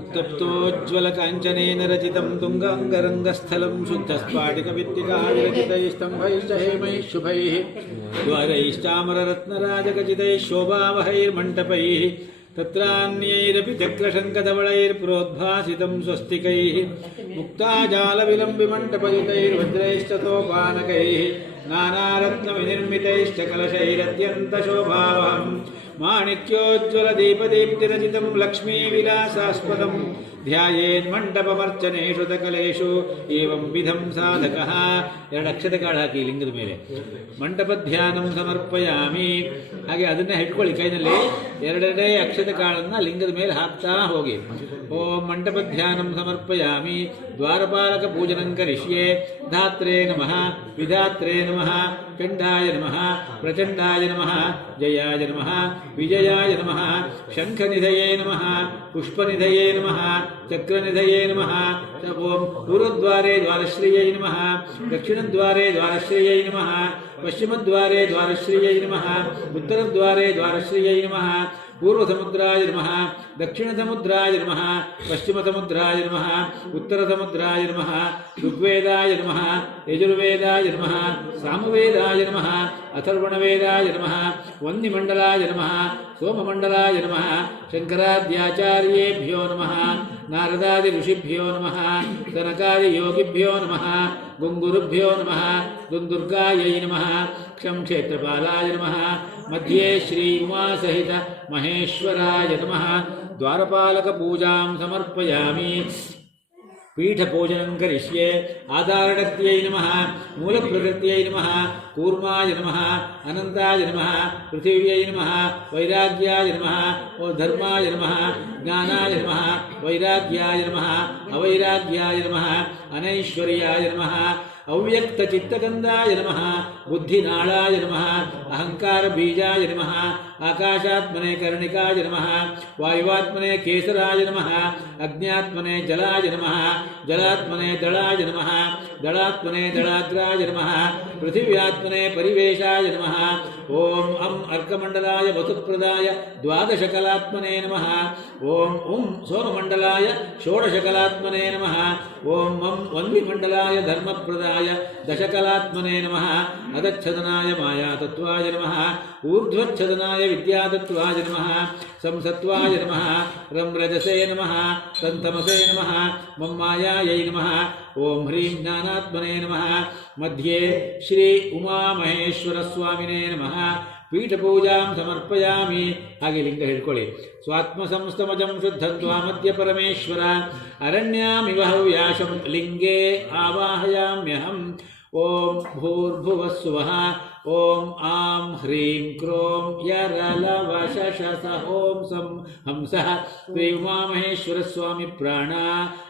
उत्तप्तोज्ज्वलकाञ्चनेन रचितं तुङ्गाङ्गरङ्गस्थलं शुद्धस्फाटिकवित्तिकाविरचितैस्तम्भैश्च हेमैः शुभैः द्वारैश्चामररत्नराजखचितैः शोभावहैर्मण्टपैः तत्रान्यैरपि चक्रशङ्खधवलैर्प्रोद्भासितं स्वस्तिकैः मुक्ताजालविलम्बिमण्टपयुतैर्वज्रैश्च सोपानकैः नानारत्नविनिर्मितैश्च कलशैरत्यन्तशोभावहम् माणिक्योज्ज्वलदीपदीप्तिरचितं लक्ष्मीविलासास्पदं ध्यायेन्मण्डपमर्चनेषु सकलेषु एवं विधं साधकः ಎರಡು ಅಕ್ಷತೆಕಾಳು ಹಾಕಿ ಲಿಂಗದ ಮೇಲೆ ಮಂಟಪ ಧ್ಯಾನಂ ಸಮರ್ಪಯಾಮಿ. ಹಾಗೆ ಅದನ್ನೇ ಇಟ್ಕೊಳ್ಳಿ ಕೈನಲ್ಲಿ. ಎರಡೆರಡೇ ಅಕ್ಷತೆ ಕಾಳನ್ನು ಲಿಂಗದ ಮೇಲೆ ಹಾಕ್ತಾ ಹೋಗಿ. ಓಂ ಮಂಟಪ ಧ್ಯಾನಂ ಸಮರ್ಪಯಾಮಿ. ದ್ವಾರಪಾಲಕ ಪೂಜನಂ ಕರಿಷ್ಯೆ. ಧಾತ್ರೇ ನಮಃ, ವಿಧಾತ್ರೇ ನಮಃ, ಚಂಡಾಯ ನಮಃ, ಪ್ರಚಂಡಾಯ ನಮಃ, ಜಯಾಯ ನಮಃ, ವಿಜಯಾಯ ನಮಃ, ಶಂಖನಿಧಯೇ ನಮಃ, ಪುಷ್ಪನಿಧಯೇ ನಮಃ, ಚಕ್ರನಿಧಯೇ ನಮಃ. ಓಂ ಪೂರ್ವದ್ವಾರೇ ದ್ವಾರಶ್ರೀಯೈ ನಮಃ, ದಕ್ಷಿಣದ್ವಾರೇ ದ್ವಾರಶ್ರೀಯೈ ನಮಃ, ಪಶ್ಚಿಮದ್ವಾರೇ ದ್ವಾರಶ್ರೀಯೈ ನಮಃ, ಉತ್ತರದ್ವಾರೇ ದ್ವಾರಶ್ರೀಯೈ ನಮಃ. पूर्वसमुद्राय नमः, दक्षिणसमुद्राय नमः, पश्चिमसमुद्राय नमः, उत्तरसमुद्राय नमः, ऋग्वेदाय नमः, यजुर्वेदाय नमः, सामवेदाय नमः, अथर्वणवेदाय नमः, वह्निमण्डलाय नमः, सोममण्डलाय नमः, शङ्कराद्याचार्येभ्यो नमः, नारदादि ऋषिभ्यो नमः, सनकादियोगिभ्यो नमः, गुङ्गुरुभ्यो नमः, दुन्दुर्गायै नमः, क्षं क्षेत्रपालाय नमः, मध्ये श्री उमासहित महेश्वराय नमः. द्वारपालकपूजां समर्पयामि. पीठपूजनं करिष्ये. आधारणत्यै नमः, मूलप्रकृत्यै नमः, कूर्माय नमः, अनन्ताय नमः, पृथिव्यै नमः, वैराग्याय नमः, धर्माय नमः, ज्ञानाय नमः, वैराग्याय नमः, अवैराग्याय नमः, अनैश्वर्याय नमः, अव्यक्तचित्तगन्धाय नमः, बुद्धिनाळाय नमः, अहङ्कारबीजाय नमः, आकाशात्मने कर्णिकाय नमः, वायुवात्मने केसराय नमः, अग्न्यात्मने जलाय नमः, जलात्मने दलाय नमः, दलात्मने दलाग्राय नमः, पृथिव्यात्मने परिवेशाय नमः. ओम अं अर्कमण्डलाय वसुप्रदाय द्वादशकलात्मने नमः. ओम उं सोममण्डलाय षोडशकलात्मने नमः. ओम मं वह्निमण्डलाय धर्मप्रदाय दशकलात्मने नमः. अधच्छदनाय मायातत्त्वाय नमः. ऊर्ध्वच्छदनाय विद्यातत्त्वाय नमः. संसत्त्वाय नमः. रंरजसे नमः. तन्तमसे नमः. मं मायायै नमः. ओम ह्रीं ज्ञानात्मने नमः. मध्ये श्री उमामहेश्वरस्वामिने नमः. पीठपूजां समर्पयामि. ಹಾಗೆ ಲಿಂಗ ಹೇಳ್ಕೊಳ್ಳಿ. ಸ್ವಾತ್ಮಸಂಸ್ತಮಜಂ ಶುದ್ಧಂ ತ್ವಾಮದ್ಯ ಪರಮೇಶ್ವರ ಅರಣ್ಯಾಮಿವ ಹವ್ಯಾಶಂ ಲಿಂಗೇ ಆವಾಹಯಾಮ್ಯಹಂ. ಓಂ ಭೂರ್ಭುವಸ್ಸುವಃ. ಓಂ ಆಂ ಹ್ರೀಂ ಕ್ರೋಂ ಯರಲವಶಶಸ ಓಂ ಸಂ ಹಂಸಃ. ಶ್ರೀ ಉಮಾಮಹೇಶ್ವರಸ್ವಾಮಿ ಪ್ರಾಣ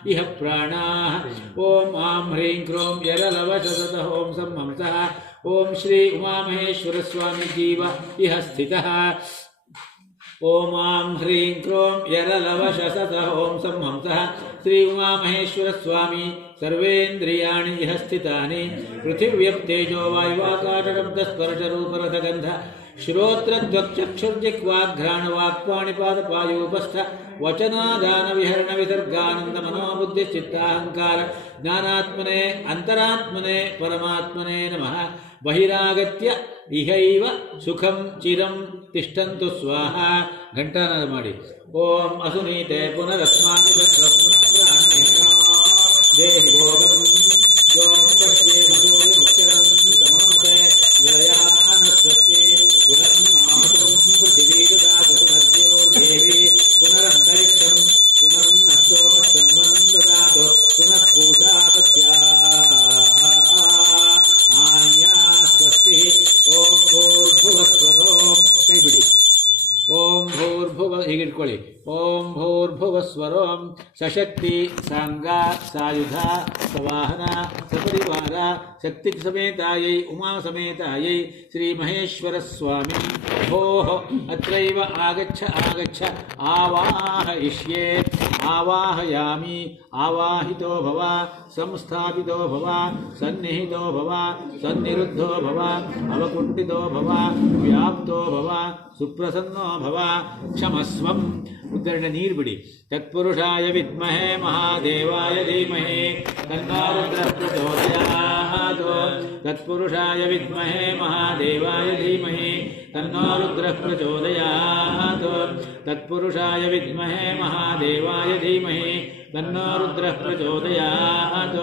ಇಹ ಪ್ರಾಣಾಃ. ಓಂ ಆಂ ಹ್ರೀಂ ಕ್ರೋಂ ಯರಲವಶಸಸ ಓಂ ಸಂ ಹಂಸಃ. ಓಂ ಶ್ರೀ ಉಮಾಮಹೇಶ್ವರಸ್ವಾಮಿ ಜೀವ ಇಹ ಸ್ಥಿತಃ. ಓಂ ಆಂ ಹ್ರೀಂ ಕ್ರೋಂ ಯರಲವಶಸಸ ಓಂ ಸಂ ಹಂಸಃ. ಶ್ರೀ ಉಮಾಮಹೇಶ್ವರಸ್ವಾಮಿ ಸರ್ವೇಂದ್ರಿಯಾಣಿ ಇಹ ಸ್ಥಿತಾನಿ. ಪೃಥಿವ್ಯಪ್ತೇಜೋ ವಾಯುವಾಕಾಶಬ್ದಸ್ಪರ್ಶರೂಪರಸಗಂಧ श्रोत्रध्वक्षक्षुर्जिह्वाघ्राणवाक्पाणिपादपायूपस्थ वचनादानविहरणविसर्गानन्दमनोबुद्धिश्चित्ताहङ्कार ज्ञानात्मने अन्तरात्मने परमात्मने नमः. बहिरागत्य इहैव सुखं चिरं तिष्ठन्तु स्वाहा. घंटानाद ಮಾಡಿ. ಓಂ ಅಸುನೀತೆ ಪುನರಸ್ಮಾಕಿ ಸತ್ವಪುನಃಪ್ರಾಣೇನ ದೇಹಿ ಭೋಗಂ ಯೋಂ ಪಶ್ಯೇ ಮಧುರ್ಯಮುಚ್ಚರಂ ತಮಾಮತೆ ಯಯಾನಸ್ವಸ್ತಿ ಪುನರ್ನಾಮೃತಂ ಪೃಥಿವೀ ದದಾತು ಪುನರ್ಜ್ಯೋರ್ದೇವಿ ಪುನರಂತರಿಕ್ಷಂ ಪುನರ್ನಶ್ಚೋಮಸ್ಸಂಗಂ ದದಾತು ಪುನಃ ಪೂಷಾ ಪಥ್ಯಾ ಆನ್ಯಾ ಸ್ವಸ್ತಿ. ಓಂ ಭೂರ್ಭುವಸ್ವರೋಂ ಕೈ ಬಿಡಿ. ಓಂ ಭೂರ್ಭುವ ಹೀಗಿಟ್ಕೊಳ್ಳಿ. ಓಂ ಭೂರ್ಭುವಸ್ವರೋಂ ಸಶಕ್ತಿ ಸಾಂಗ ಸಾಯುಧ ಸವಾಹನ ಸಪರಿವಾರ ಶಕ್ತಿ ಸಮೇತಾಯೈ ಉಮಾ ಸಮೇತಾಯೈ ಶ್ರೀ ಮಹೇಶ್ವರ ಸ್ವಾಮಿ ಭೋಃ ಅತ್ರೈವ ಆಗಚ್ಛ ಆಗಚ್ಛ ಆವಾಹಯಿಷ್ಯೆ. ಆವಾಹಯಾಮಿ. ಆವಾಹಿತೋ ಭವ ಸಂಸ್ಥಾಪಿತೋ ಭವ ಸನ್ನಿಹಿತೋ ಭವ ಸನ್ನಿರುದ್ಧೋ ಭವ ಅವಕುಂಠಿತೋ ಭವ ವ್ಯಾಪ್ತೋ ಭವ ಸುಪ್ರಸನ್ನೋ ಭವ ಕ್ಷಮಸ್ವಂ. ಉದ್ಧರಣ ನೀರು ಬಿಡಿ. ತತ್ಪುರುಷಾಯ ವಿದ್ಮಹೇ ಮಹಾದೇವಾಯ ಧೀಮಹಿ ತನ್ನೋ ರುದ್ರಃ ಪ್ರಚೋದಯಾತ್. ತತ್ಪುರುಷಾಯ ವಿದ್ಮಹೇ ಮಹಾದೇವಾಯ ಧೀಮಹಿ ತನ್ನೋ ರುದ್ರಃ ಪ್ರಚೋದಯಾತ್. ತತ್ಪುರುಷಾಯ ವಿದ್ಮಹೇ ಮಹಾದೇವಾಯ ಧೀಮಹಿ ತನ್ನೋ ರುದ್ರಃ ಪ್ರಚೋದಯಾತ್.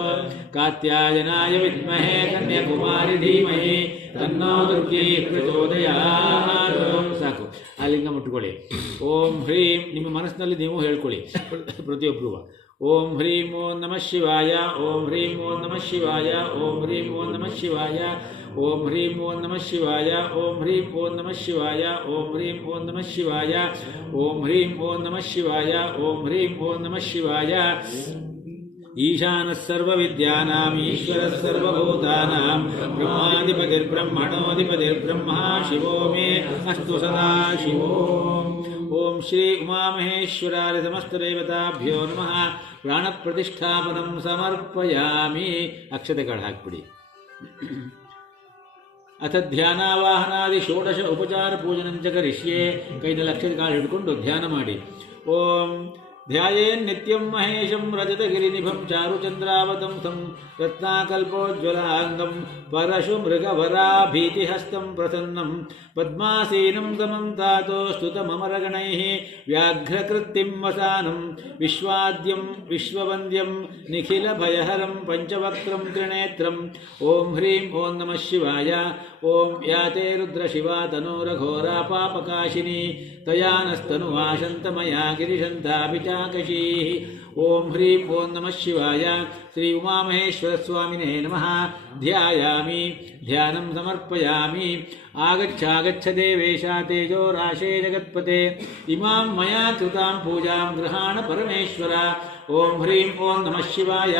ಕಾತ್ಯಾಯನಾಯ ವಿದ್ಮಹೇ ಕನ್ಯಾಕುಮಾರಿ ಧೀಮಹಿ ತನ್ನೋ ದುರ್ಗಿ ಪ್ರಚೋದಯಾತ್. ಸಾಕು, ಆ ಲಿಂಗ ಮುಟ್ಕೊಳ್ಳಿ. ಓಂ ಹ್ರೀಂ ನಿಮ್ಮ ಮನಸ್ಸಿನಲ್ಲಿ ನೀವು ಹೇಳ್ಕೊಳ್ಳಿ ಪ್ರತಿಯೊಬ್ಬರು. ಓಂ ಹ್ರೀಂ ಓಂ ನಮಃ ಶಿವಾಯ. ಓಂ ಹ್ರೀಂ ಓಂ ನಮಃ ಶಿವಾಯ. ಓಂ ಹ್ರೀಂ ಓಂ ನಮಃ ಶಿವಾಯ. ಓಂ ಹ್ರೀಂ ಓಂ ನಮಃ ಶಿವಾಯ. ಓಂ ಹ್ರೀಂ ಓಂ ನಮಃ ಶಿವಾಯ. ಓಂ ಹ್ರೀಂ ಓಂ ನಮಃ ಶಿವಾಯ. ಓಂ ಹ್ರೀಂ ಓಂ ನಮಃ ಶಿವಾಯ. ಓಂ ಹ್ರೀಂ ಓಂ ನಮಃ ಶಿವಾಯ. ಈಶಾನಃ ಸರ್ವವಿದ್ಯಾನಾಂ ಈಶ್ವರಃ ಸರ್ವಭೂತಾನಾಂ ಬ್ರಹ್ಮಾಧಿಪತಿರ್ಬ್ರಹ್ಮಣೋಧಿಪತಿರ್ಬ್ರಹ್ಮ ಶಿವೋ ಮೇ ಅಸ್ತು ಸದಾ ಶಿವೋ. ಓಂ ಶ್ರೀ ಉಮಾಮಹೇಶ್ವರಾಯ ಸಮಸ್ತದೇವತಾಭ್ಯೋ ನಮಃ. ಪ್ರಾಣಪ್ರತಿಷ್ಠಾಪನಂ ಸಮರ್ಪಯಾಮಿ. ಅಕ್ಷತೆಗಳು ಹಾಕ್ಬಿಡಿ. ಅಥ ಧ್ಯಾನಾವಾಹನಾದಿ ಷೋಡಶ ಉಪಚಾರ ಪೂಜನಂಚ ಕರಿಷ್ಯೆ. ಕೈನಲ್ಲಿ ಅಕ್ಷತೆಗಳು ಹಿಡ್ಕೊಂಡು ಧ್ಯಾನ ಮಾಡಿ. ಓಂ ಧ್ಯಾಯೇನ್ ನಿತ್ಯಂ ಮಹೇಶಂ ರಜತಗಿರಿನಿಭಂ ಚಾರುಚಂದ್ರಾವತಂಸಂ ರತ್ನಾಕಲ್ಪೋಜ್ವಲಾಂಗಂ ಪರಶು ಮೃಗವರಾಭೀತಿಹಸ್తం ಪ್ರಸನ್ನಂ ಪದ್ಮಾಸೀನಂ ಸಮಂ ತಾತೋ ಸ್ತುತಮಮರಗಣೈಃ ವ್ಯಾಘ್ರಕೃತ್ತಿಂ ವಸಾನಂ ವಿಶ್ವಾದ್ಯಂ ವಿಶ್ವವಂದ್ಯಂ ನಿಖಿಲಭಯಹರಂ ಪಂಚವಕ್ತ್ರಂ ತ್ರಿನೇತ್ರಂ. ಓಂ ಹ್ರೀಂ ಓಂ ನಮಃ ಶಿವಾಯ. ಓಂ ಯಾತೆ ರುದ್ರಶಿವಾ ತನೂರಘೋರಾ ಪಾಪಕಾಶಿನಿ ತಯಾನಸ್ತನುವಾಶಂತಮಯಾ ಗಿರಿಶಂತಾಪಿ ಚಾಕಶೀಃ. ಓಂ ಹ್ರೀಂ ಓಂ ನಮಃ ಶಿವಾಯ. ಶ್ರೀ ಉಮಾಮಹೇಶ್ವರ ಸ್ವಾಮಿನೇ ನಮಃ. ಧ್ಯಾಯಾಮಿ ಧ್ಯಾನಂ ಸಮರ್ಪಯಾಮಿ. ಆಗಚ್ಛಾಗಚ್ಛ ದೇವೇಶ ತೇಜೋ ರಾಶೇ ಜಗತ್ಪತೆ ಇಮಾಂ ಮಯಾ ಕೃತಾಂ ಪೂಜಾಂ ಗೃಹಾಣ ಪರಮೇಶ್ವರ. ಓಂ ಹ್ರೀಂ ಓಂ ನಮಃ ಶಿವಾಯ.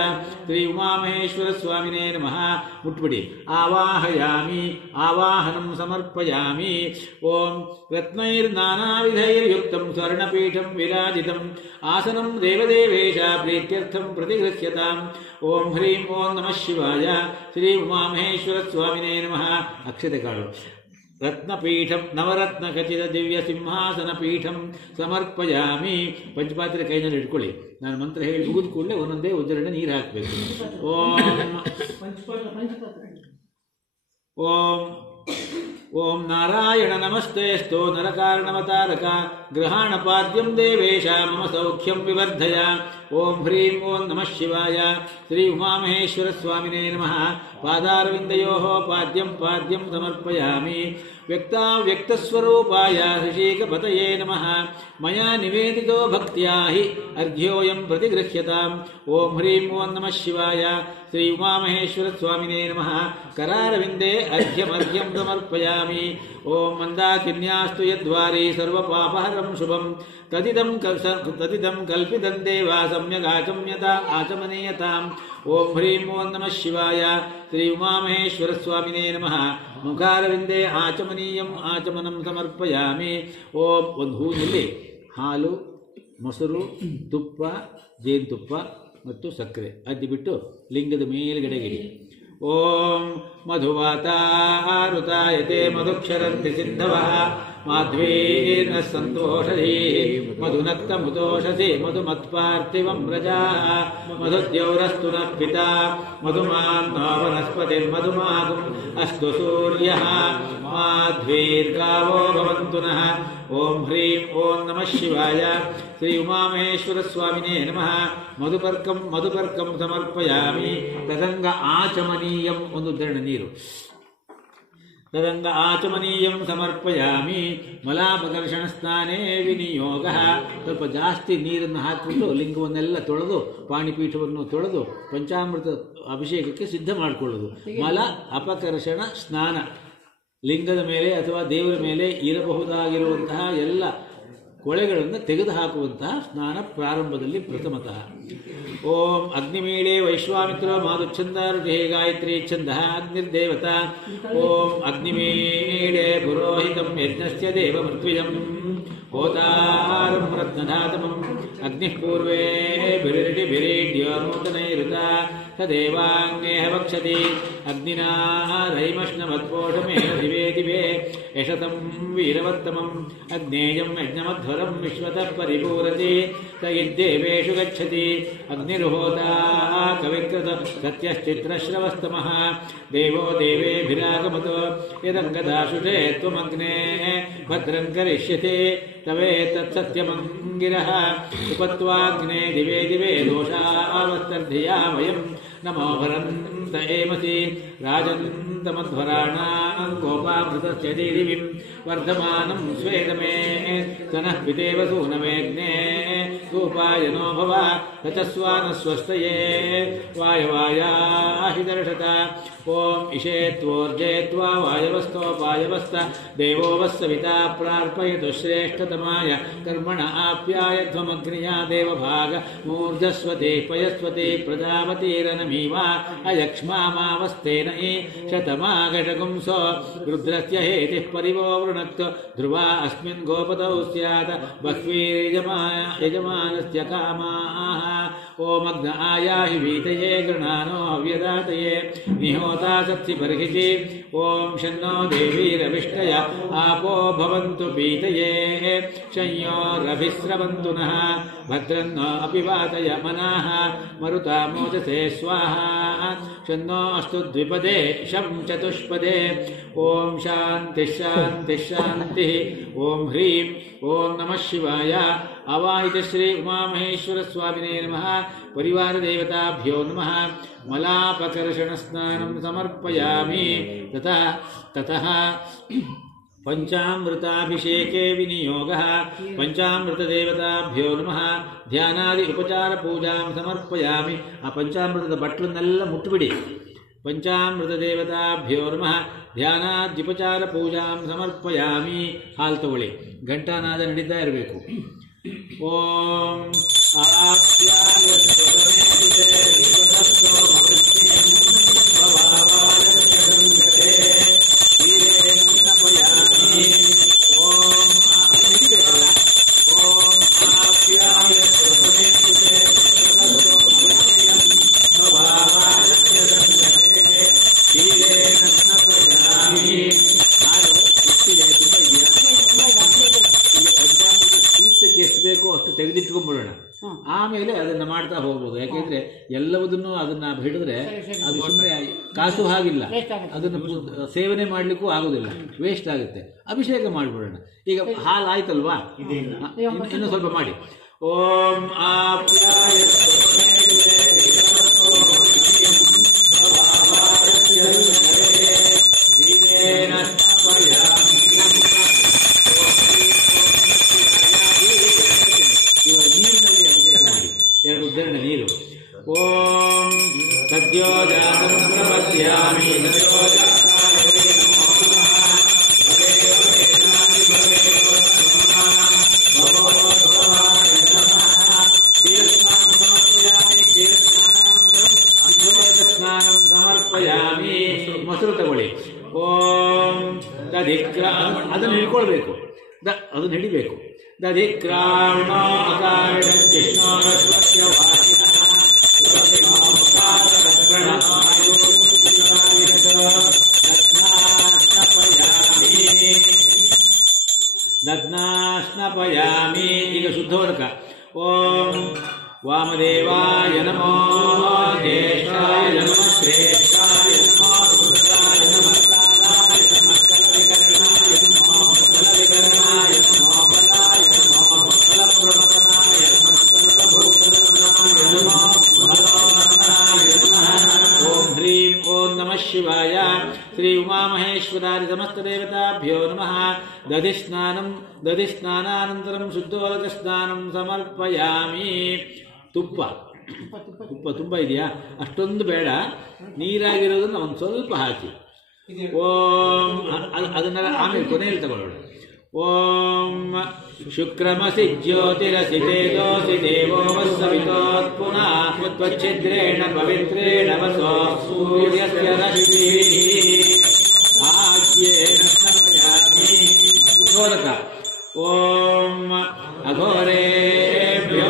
ಶ್ರೀ ಉಮಾಮಹೇಶ್ವರ ಸ್ವಾಮಿನೇ ನಮಃ. ಮುಟ್ಬಿಡಿ. ಆವಾಹಯಾಮಿ ಆವಾಹನಂ ಸಮರ್ಪಯಾಮಿ. ಓಂ ರತ್ನೈರ್ನಾನಾವಿಧೈರ್ಯುಕ್ತಂ ಸ್ವರ್ಣಪೀಠಂ ವಿರಾಜಿತಂ ಆಸನಂ ದೇವದೇವೇಶ ಪ್ರೀತ್ಯರ್ಥಂ ಪ್ರತಿಗೃಹ್ಯತಾಂ. ಓಂ ಹ್ರೀಂ ಓಂ ನಮಃ ಶಿವಾಯ. ಶ್ರೀ ಉಮಾಮಹೇಶ್ವರ ಸ್ವಾಮಿನೇ ನಮಃ. ಅಕ್ಷತೆಗಳು. ರತ್ನಪೀಠಂ ನವರತ್ನಖಚಿತ ದಿವ್ಯ ಸಿಂಹಾಸನ ಪೀಠಂ ಸಮರ್ಪಯಾಮಿ. ಪಂಚಪಾತ್ರೆ ಕೈನಲ್ಲಿ ಇಟ್ಕೊಳ್ಳಿ. ನಾನು ಮಂತ್ರ ಹೇಳಿ ಮುಗಿದ ಕೂಡಲೇ ಒಂದೊಂದೇ ಉದ್ಧರಣೆ ನೀರು ಹಾಕಬೇಕು. ಓಂ ಓಂ ನಾರಾಯಣ ನಮಸ್ತೇಸ್ತೋ ನರಕಾರಣವತಾರಕ ಗ್ರಹಾಣಪಾದ್ಯಂ ದೇವೇಶ ಮಮ ಸೌಖ್ಯಂ ವಿವರ್ಧಯ. ಓಂ ಹ್ರೀಂ ಓಂ ನಮಃ ಶಿವಾಯ. ಶ್ರೀ ಉಮಾಮಹೇಶ್ವರ ಸ್ವಾಮಿನೇ ನಮಃ. ಪಾದಾರವಿಂದಯೋಃ ಪಾದ್ಯಂ ಪಾದ್ಯಂ ಸಮರ್ಪಯಾಮಿ. ವ್ಯಕ್ತಾವ್ಯಕ್ತಸ್ವರೂಪಾಯ ಋಷಿಕಪತಯೇ ನಮಃ. ಮಯಾ ನಿವೇದಿತೋ ಭಕ್ತ್ಯಾ ಹಿ ಅರ್ಘ್ಯೋಯಂ ಪ್ರತಿಗೃಹ್ಯತಾಂ. ಓಂ ಹ್ರೀಂ ಓಂ ನಮಃ ಶಿವಾಯ. ಶ್ರೀ ಉಮಾಮಹೇಶ್ವರ ಸ್ವಾಮಿನೇ ನಮಃ. ಕರಾರವಿಂದೇ ಅರ್ಘ್ಯಮರ್ಘ್ಯಂ ಸಮರ್ಪಯಾಮಿ. ಓಂ ಮಂದಾಕಿನ್ಯಾಸ್ತು ಯದ್ವಾರಿ ಸರ್ವಪಾಪಹರಂ ಶುಭಂ ತದಿದಂ ಕಲ್ಪಿತಂ ದೇವಾ ಸಮ್ಯಗಾಚಮ್ಯತಾ ಓಂ ಹ್ರೀಂ ಓಂ ನಮಃ ಶಿವಾಯ. ಶ್ರೀ ಉಮಾಮಹೇಶ್ವರ ಸ್ವಾಮಿನೇ ನಮಃ. ಮುಖಾರವಿಂದೇ ಆಚಮನೀಯಂ ಆಚಮನಂ ಸಮರ್ಪಯಾಮಿ. ಓಂ ಒಂದು ಹೂವಿನಲ್ಲಿ ಹಾಲು, ಮೊಸರು, ತುಪ್ಪ, ಜೇನುತುಪ್ಪ ಮತ್ತು ಸಕ್ಕರೆ ಅದ್ದಿಬಿಟ್ಟು ಲಿಂಗದ ಮೇಲ್ಗಡೆಗಿಡಿ. ಓಂ ಮಧುವಾತಾರುತಾಯತೆ ಮಧುಕ್ಷರಂತಿ ಸಿಂಧವಃ ಮಾಧ್ವೀರ್ನ ಸಂತೋಷಧೀ ಮಧುನಕ್ತಮುತೋಷಧಿ ಮಧುಮತ್ಪಾರ್ಥಿವಂ ಪ್ರಜಾಃ ಮಧುದ್ಯೌರಸ್ತು ನಃ ಪಿತಾ ಮಧುಮಾನ್ನೋ ವನಸ್ಪತಿರ್ಮಧುಮಾಗುಂ ಅಸ್ತು ಸೂರ್ಯಃ ಮಾಧ್ವೀರ್ಗಾವೋ ಭವಂತು ನಃ. ಓಂ ಹ್ರೀಂ ಓಂ ನಮಃ ಶಿವಾಯ. ಶ್ರೀ ಉಮಾಮಹೇಶ್ವರ ಸ್ವಾಮಿನೇ ನಮಃ. ಮಧುಪರ್ಕಂ ಸಮರ್ಪಯಾಮಿ. ತದಂಗ ಆಚಮನೀಯಂ ಒಂದು ಉದ್ಧರಣೆ ನೀರು. ತದಂಗ ಆಚಮನೀಯಂ ಸಮರ್ಪಯಾಮಿ. ಮಲಾಪಕರ್ಷಣ ಸ್ನಾನೇ ವಿನಿಯೋಗ. ಸ್ವಲ್ಪ ಜಾಸ್ತಿ ನೀರನ್ನು ಹಾಕಿಬಿಟ್ಟು ಲಿಂಗವನ್ನೆಲ್ಲ ತೊಳೆದು ಪಾಣಿಪೀಠವನ್ನು ತೊಳೆದು ಪಂಚಾಮೃತ ಅಭಿಷೇಕಕ್ಕೆ ಸಿದ್ಧ ಮಾಡಿಕೊಳ್ಳೋದು. ಮಲ ಅಪಕರ್ಷಣ ಸ್ನಾನ. ಲಿಂಗದ ಮೇಲೆ ಅಥವಾ ದೇವರ ಮೇಲೆ ಇರಬಹುದಾಗಿರುವಂತಹ ಎಲ್ಲ ಕೊಳೆಗಳನ್ನು ತೆಗೆದುಹಾಕುವಂತಹ ಸ್ನಾನ ಪ್ರಾರಂಭದಲ್ಲಿ ಪ್ರಥಮತಃ. ಓಂ ಅಗ್ನಿಮೀಳೆ ವೈಶ್ವಾಮಿತ್ರೋ ಮಾದುಚ್ಛಂದಾರುಷೇ ಗಾಯತ್ರಿ ಛಂದ ಅಗ್ನಿರ್ದೇವತಾ. ಓಂ ಅಗ್ನಿಮೀಳೆ ಪುರೋಹಿತಂ ಯಜ್ಞಸ್ಯ ದೇವಮೃತ್ವಿಜಂ ಹೋತಾರಂ ರತ್ನಧಾತಮಂ ಅಗ್ನಿಃ ಪೂರ್ವೇಭಿರಿಡಿಭಿರೀಡ್ಯೋ ನೂತನೈರುತಾ ತದೇವಾಂಗೇಹ ವಕ್ಷತಿ ಅಗ್ನಿನಾ ರೈಮಶ್ನಮತ್ಪೋಷಮೇನ ದಿವೇ ದಿವೇ ಯಶತಂ ವೀರವತ್ತಮಂ ಅಗ್ನೇಯಂ ಯಜ್ಞಮಧ್ವರಂ ವಿಶ್ವತಃ ಪರಿಪೂರತಿ ಸ ಇದ್ದೇವೇಷು ಗಚ್ಚತಿ ಅಗ್ನಿರ್ಹೋತಾ ಕವಿಕೃತ ಸತ್ಯಶ್ಚಿತ್ರಶ್ರವಸ್ತಮಃ ದೇವೋ ದೇವೇಭಿರಾಗಮತೋ ಯದಂಗದಾಶುಷೇ ತ್ವಮಗ್ನೇ ಭದ್ರಂ ಕರಿಷ್ಯತೆ ತವೇತತ್ಸತ್ಯಮಂಗಿರಃ ಉಪತ್ವಾಗ್ನೇ ದಿವೇ ದಿವೇ ದೋಷಾವಸ್ತರ್ಧಿಯಾ ವಯಂ ನಮೋ ಭರಂತ ಏಮಸಿ ರಾಜಂತಮಧ್ವರಾಣಾಂ ಗೋಪಾಮೃತಸ್ಯ ದೀದಿವಿಂ ವರ್ಧಮಾನಂ ಸ್ವೇದಮೇ ಸನಃ ಪಿತೇವ ಸೂನಮೇಗ್ನೇ ಗೋಪಾಯನೋ ಭವ ರಚಸ್ವಾನಸ್ವಸ್ತಯೇ ವಾಯವಾಯಾಹಿ ದರ್ಶತ ಓಂ ಇಷೇತ್ವೋರ್ಜೇತ್ವಾ ವಾಯವಸ್ತೋಪಾಯವಸ್ತ ದೇವೋ ವಸ್ಸವಿತಾ ಪ್ರಾರ್ಪಯತು ಶ್ರೇಷ್ಠತಮಾಯ ಕರ್ಮಣ ಆಪ್ಯಾಯಧ್ವಮಗ್ನಿಯ ದೇವಭಾಗ ಮೂರ್ಧಸ್ವತಿ ಪಯಸ್ವತಿ ಪ್ರಜಾಪತಿರನಮೀವ ಅಯಕ್ಷ್ಮಾಮಾವಸ್ತೇನ ಈ ಶತಮಾಗಷಗುಂಸೋ ರುದ್ರಸ್ಯ ಹೇತಿಃ ಪರಿವೋ ವೃಣಕ್ತು ಧ್ರುವ ಅಸ್ಮಿನ್ ಗೋಪತೌ ಸ್ಯಾತ್ ಬಹ್ವೀರ್ಯಜಮಾನಸ್ಯ ಕಾಮಾಃ ಓಮಗ್ನ ಆಯಾಹಿ ವೀತಯೇ ಗೃಣಾನೋ ಹವ್ಯದಾತಯೇ ನಿಹೋತಾ ಸತ್ಸಿ ಬರ್ಹಿಷಿ ಓಂ ಶನ್ನೋ ದೇವೀರವಿಷ್ಟಯ ಆಪೋ ಭವಂತು ಪೀತಯೇ ಶಂಯೋರಭಿಸ್ರವಂತು ನಃ ಭದ್ರನ್ನೋ ಅಪಿ ವಾತಯ ಮನಾಃ ಮರುತಾ ಮೋಚಸೆ ಸ್ವಾಹಾ ಶನ್ನೋ ಅಸ್ತು ದ್ವಿಪದೇ ಶಂ ಚತುಷ್ಪದೇ ಓಂ ಶಾಂತಿ ಶಾಂತಿ ಶಾಂತಿ ಓಂ ಹ್ರೀಂ ಓಂ ನಮಃ ಶಿವಾಯ ಆವಾಹಿತ ಶ್ರೀ ಉಮಾಮಹೇಶ್ವರ ಸ್ವಾಮಿನೇ ನಮಃ ಪರಿವಾರ ದೇವತಾಭ್ಯೋ ನಮಃ ಮಲಾಪಕರ್ಷಣ ಸ್ನಾನಂ ಸಮರ್ಪಯಾಮಿ ತತಃ ಪಂಚಾಮೃತಾಭಿಷೇಕೆ ವಿನಿಯೋಗಃ ಪಂಚಾಮೃತದೇವತಾಭ್ಯೋ ನಮಃ ಧ್ಯಾನಾದಿ ಉಪಚಾರ ಪೂಜಾಂ ಸಮರ್ಪಯಾಮಿ ಆ ಪಂಚಾಮೃತದ ಬಟ್ಲನ್ನೆಲ್ಲ ಮುಟ್ಟುಬಿಡಿ ಪಂಚಾಮೃತದೇವತಾಭ್ಯೋ ನಮಃ ಧ್ಯಾನಾದ್ಯುಪಚಾರ ಪೂಜಾಂ ಸಮರ್ಪಯಾಮಿ ಹಾಲು ತಗೊಳ್ಳಿ ಘಂಟಾನಾದ ನಡೀತಾ ಇರಬೇಕು ಓಂ ಅಷ್ಟು ತೆಗೆದಿಟ್ಕೊಂಡ್ಬಿಡೋಣ ಆಮೇಲೆ ಅದನ್ನು ಮಾಡ್ತಾ ಹೋಗ್ಬೋದು ಯಾಕೆಂದರೆ ಎಲ್ಲವುದನ್ನು ಅದನ್ನು ಹಿಡಿದ್ರೆ ಅದು ಸುಮ್ಮನೆ ಕಾಸು ಹಾಗಿಲ್ಲ ಅದನ್ನು ಸೇವನೆ ಮಾಡಲಿಕ್ಕೂ ಆಗೋದಿಲ್ಲ ವೇಸ್ಟ್ ಆಗುತ್ತೆ ಅಭಿಷೇಕ ಮಾಡಿಬಿಡೋಣ ಈಗ ಹಾಲು ಆಯ್ತಲ್ವಾ ಇನ್ನೂ ಸ್ವಲ್ಪ ಮಾಡಿ ಓಂ ಆಪ್ಯಾಯ ಎರಡು ಉದಾಹರಣೆ ನೀರು ಓಂ ಸದ್ಯೋ ಜಾತಂ ಪ್ರಪದ್ಯಾಮಿ ಸ್ನಾನಂ ಸಮರ್ಪಯಾಮಿ ಮೊಸರು ತಗೊಳ್ಳಿ ಓಂ ದಧಿಕ್ರಾ ಅದನ್ನು ಹಿಡ್ಕೊಳ್ಬೇಕು ಅದನ್ನು ಹಿಡಿಬೇಕು ದಧಿಕ್ರಾವಣೋ ದಧ್ನಾಸ್ನಪಯಾಮಿ ಈಗ ಶುದ್ಧೋದಕ ಓಂ ವಾಮದೇವಾಯ ನಮೋ ಜ್ಯೇಷ್ಠಾಯ ನಮಃ ಶ್ರೇಷ್ಠಾಯ ನಮೋ ರುದ್ರಾಯ ನಮಃ ಕಾಲಾಯ ನಮಃ ಕಲವಿಕರಣಾಯ ನಮೋ ಕಲವಿಕರಣಾಯ ನಮೋ ಬಲಾಯ ನಮೋ ಫಲಪ್ರಮದನಾಯ ನಮಃ ಸರ್ವಭೂತನಾಯ ನಮೋ ಮನೋಮನಾಯ ನಮಃ ಓಂ ಹ್ರೀಂ ಓಂ ನಮಃ ಶಿವಾಯ ಶ್ರೀ ಉಮಾಮಹೇಶ್ವರಾದಿ ಸಮಸ್ತದೇವತಾಭ್ಯೋ ನಮಃ ದಧಿಸ್ನಾನಾನಂತರಂ ಶುದ್ಧೋದಕ ಸ್ನಾನಂ ಸಮರ್ಪಯಾಮಿ ತುಪ್ಪ ತುಂಬ ಇದೆಯಾ ಅಷ್ಟೊಂದು ಬೇಡ ನೀರಾಗಿರೋದನ್ನು ಒಂದು ಸ್ವಲ್ಪ ಹಾಕಿ ಓಂ ಅದನ್ನೆಲ್ಲ ಆಮೇಲೆ ಕೊನೆಯಲ್ಲಿ ತಗೊಳ್ಳೋಣ ಓಂ ಶುಕ್ರಮಸಿ ಜ್ಯೋತಿರಸಿ ತೇಜೋಸಿ ದೇವೋ ವಸ್ಸವಿತೋತ್ ಪುನಃ ತ್ವಚ್ಛಿದ್ರೇಣ ಪವಿತ್ರೇಣ ವಸೋ ಸೂರ್ಯಸ್ಯ ರಶ್ಮಿಭಿಃ ಆಜ್ಯೇನ ಸ್ನಪಯಾಮಿ ಶುದ್ಧೋದಕ ಓಂ ಅಘೋರೇಭ್ಯೋ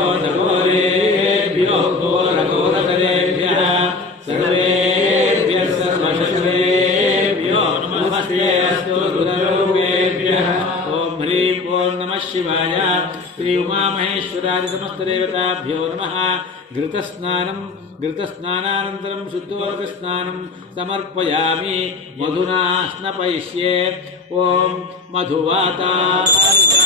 समस्तदेवताभ्यो नमः घृतस्नानानन्तरं शुद्धोदकस्नानं समर्पयामि मधुना स्नपयिष्ये ॐ मधुवातायते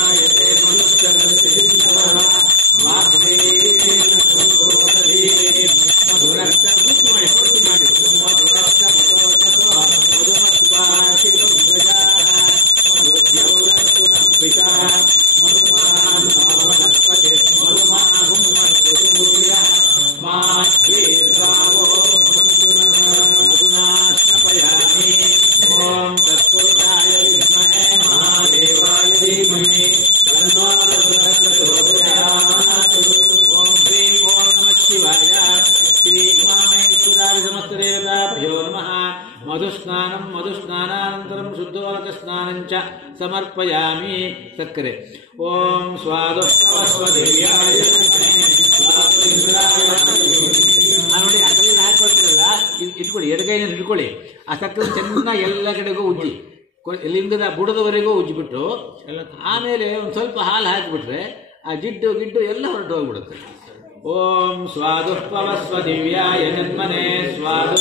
मधुस्नानानन्तरं शुद्धोदकस्नानं च समर्पयामि सक्रे ओम स्वादोष्टवस्वदेव्याय ನೋಡಿ ಅದೆಲ್ಲ ಹಾಕ್ಕೊಳ್ತೀರಲ್ಲ ಇಟ್ಕೊಳ್ಳಿ ಎಡಗೈನ ಹಿಡ್ಕೊಳ್ಳಿ ಆ ಸಕ್ಕರೆ ಚೆನ್ನಾಗಿ ಎಲ್ಲ ಕಡೆಗೂ ಉಜ್ಜಿ ಎಲ್ಲಿಂದ ಬುಡದವರೆಗೂ ಉಜ್ಜಿಬಿಟ್ಟು ಆಮೇಲೆ ಒಂದು ಸ್ವಲ್ಪ ಹಾಲು ಹಾಕಿಬಿಟ್ರೆ ಆ ಜಿಡ್ಡು ಗಿಡ್ಡು ಎಲ್ಲ ಹೊರಟು ಹೋಗ್ಬಿಡುತ್ತೆ ಓಂ ಸ್ವಾದುಷ್ಪವಸ್ವ ದಿವ್ಯಾಯ ಜನ್ಮನೆ ಸ್ವಾದು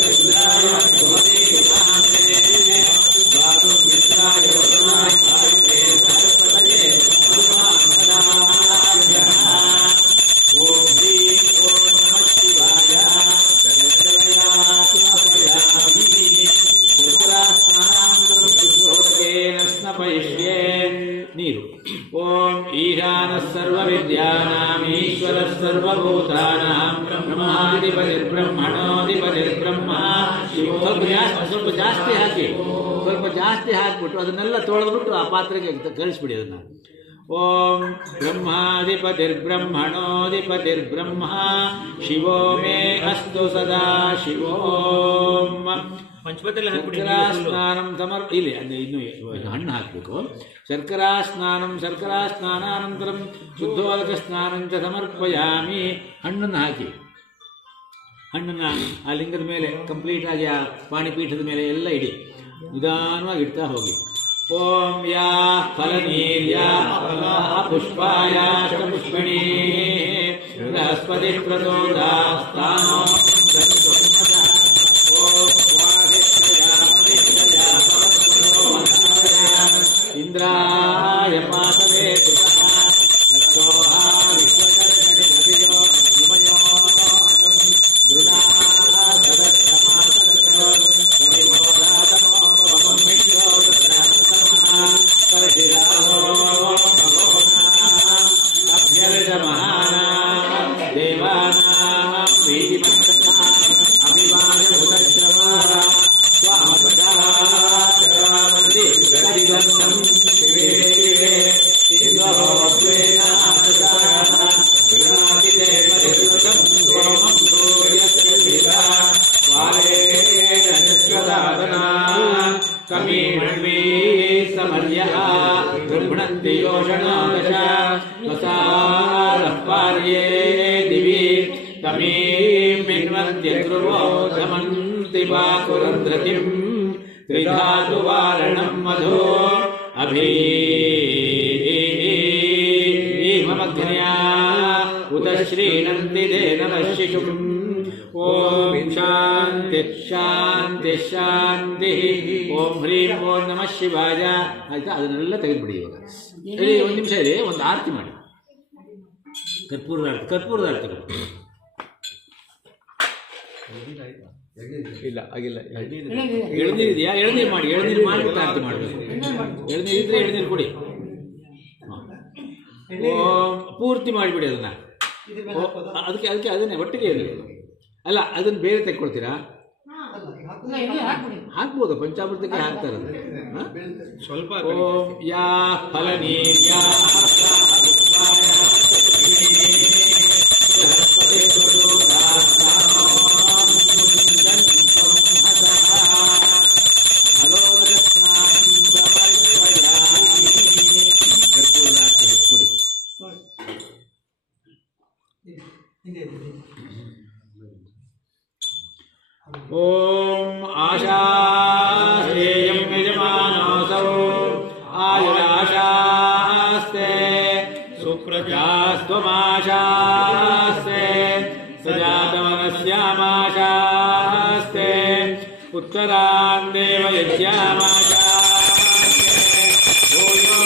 ನೀರು ಓಂ ಈಶಾನಃ ಸರ್ವವಿದ್ಯಾನಾಂ ಈಶ್ವರಃ ಸರ್ವಭೂತಾನಾಂ ಬ್ರಹ್ಮಾಧಿಪತಿರ್ಬ್ರಹ್ಮಣೋಧಿಪತಿರ್ಬ್ರಹ್ಮ ಸ್ವಲ್ಪ ಜಾಸ್ತಿ ಹಾಕಿಬಿಟ್ಟು ಅದನ್ನೆಲ್ಲ ತೊಳೆದ್ಬಿಟ್ಟು ಆ ಪಾತ್ರೆಗೆ ಕಳಿಸ್ಬಿಡಿ ಅದನ್ನು ಓಂ ಬ್ರಹ್ಮಾಧಿಪತಿರ್ಬ್ರಹ್ಮಣೋಧಿಪತಿರ್ಬ್ರಹ್ಮ ಶಿವೋ ಮೇ ಅಸ್ತು ಸದಾ ಶಿವೋಂ ಶರ್ಕರಾ ಸ್ನಾನಂ ಇಲ್ಲಿ ಅಂದರೆ ಇನ್ನು ಹಣ್ಣು ಹಾಕಬೇಕು ಶರ್ಕರಾ ಸ್ನಾನಾನಂತರಂ ಶುದ್ಧೋದಕ ಸ್ನಾನಂಚ ಸಮರ್ಪಯಾಮಿ ಹಣ್ಣನ್ನು ಹಾಕಿ ಹಣ್ಣನ್ನು ಆ ಲಿಂಗದ ಮೇಲೆ ಕಂಪ್ಲೀಟಾಗಿ ಆ ಪಾಣಿಪೀಠದ ಮೇಲೆ ಎಲ್ಲ ಇಡಿ ನಿಧಾನವಾಗಿ ಇಡ್ತಾ ಹೋಗಿ ಓಂ ಯಾ ಫಲನೀರ್ಯಾ ಪುಷ್ಪಾಯಾಷ್ಟಪುಷ್ಪಿಣೀ ಬೃಹಸ್ಪತಿ ಪ್ರಚೋದಾಸ್ತಾನೋ ಇಂದ್ರಾಯ ಪಾತವೇ ಕೃತಃ ಲಕ್ಷೋಹಾ ವಿಶ್ವಜಗಣಿ ಕವಿಯೋ ನಿಮಯೋ ಅತಂ ದೃಢಾ ಸದಸ್ತಮಾಸದಕೋ ಕವಿಮೋದಾತಮೋ ಭವಂ ಮಿಶ್ರೋ ವೃತ್ರಹಸ್ತಮಃ ಪರಶಿರಾಹೋ ಭಗೋನಾಂ ಅಭ್ಯರ್ಜಮಹಾನಾಂ ದೇವಾನಾಂ ಪ್ರೀತಿಮಂತನಾಂ ಅಭಿವಾದಭುತಶ್ರವಃ ಸ್ವಾಮಪದಾಚಾಮಂದಿ ಕರಿದಂತಂ ಕಮೀಣ್ವೀ ಸಮರ್ಯಃ ಗೃಹಣಂತಿ ಯೋಷಣಾದಶ ವಸಾರಃ ಪಾರ್ಯೇ ದಿವಿ ತಮೀಂ ಮಿನ್ವಂತ್ಯಗ್ರುವೋ ದಮಂತಿ ವಾಕುರಂಧ್ರತಿಂ ತ್ರಿಧಾತು ವಾರಣಂ ಮಧೋ ಅಭೀಮಮಗ್ನ್ಯಾ ಉತ ಶ್ರೀನಂದಿ ದೇನವಃ ಶಿಶುಂ ಓಂ ಶಾಂತಿ ಶಾಂತಿ ಶಾಂತಿ ಓಂ ಹ್ರೀಂ ಓಂ ನಮಃ ಶಿವಾಯ ಆಯಿತಾ ಅದನ್ನೆಲ್ಲ ತೆಗೆದುಬಿಡಿ ಇವಾಗ ಹೇಳಿ ಒಂದು ನಿಮಿಷ ಇದೆ ಒಂದು ಆರತಿ ಮಾಡಿ ಕರ್ಪೂರದ ಆರತಿ ಇಲ್ಲ ಆಗಿಲ್ಲ ಎಳನೀರು ಇದೆಯಾ ಎಳನೀರು ಮಾಡಿ ಮಾಡಿಬಿಟ್ಟು ಆರತಿ ಮಾಡಬೇಕು ಎಳನೀರು ಇದ್ದರೆ ಎಳನೀರು ಕೊಡಿ ಓಂ ಪೂರ್ತಿ ಮಾಡಿಬಿಡಿ ಅದನ್ನು ಅದಕ್ಕೆ ಅದನ್ನೇ ಒಟ್ಟಿಗೆ ಇರಲಿ ಅಲ್ಲ ಅದನ್ನು ಬೇರೆ ತೆಕ್ಕೊಳ್ತೀರಾ ಹಾಕ್ಬೋದು ಪಂಚಾಮೃತಕ್ಕೆ ಹಾಕ್ತಾರೆ ಸ್ವಲ್ಪ ಓಂ ಯಾ ಫಲನೀರ್ಯಾ ಓಂ ಆಶಾಶ್ರೇಯಂ ಯಜಮಾನೋऽಸೌ ಆಯುರಾಶಾಸ್ತೆ ಸುಪ್ರಜಾಸ್ತ್ವಮಾಶಾ ಉತ್ತರಾಂ ದೇವ ಯಜ್ಞಾಮಾಚ ಭೂಯೋ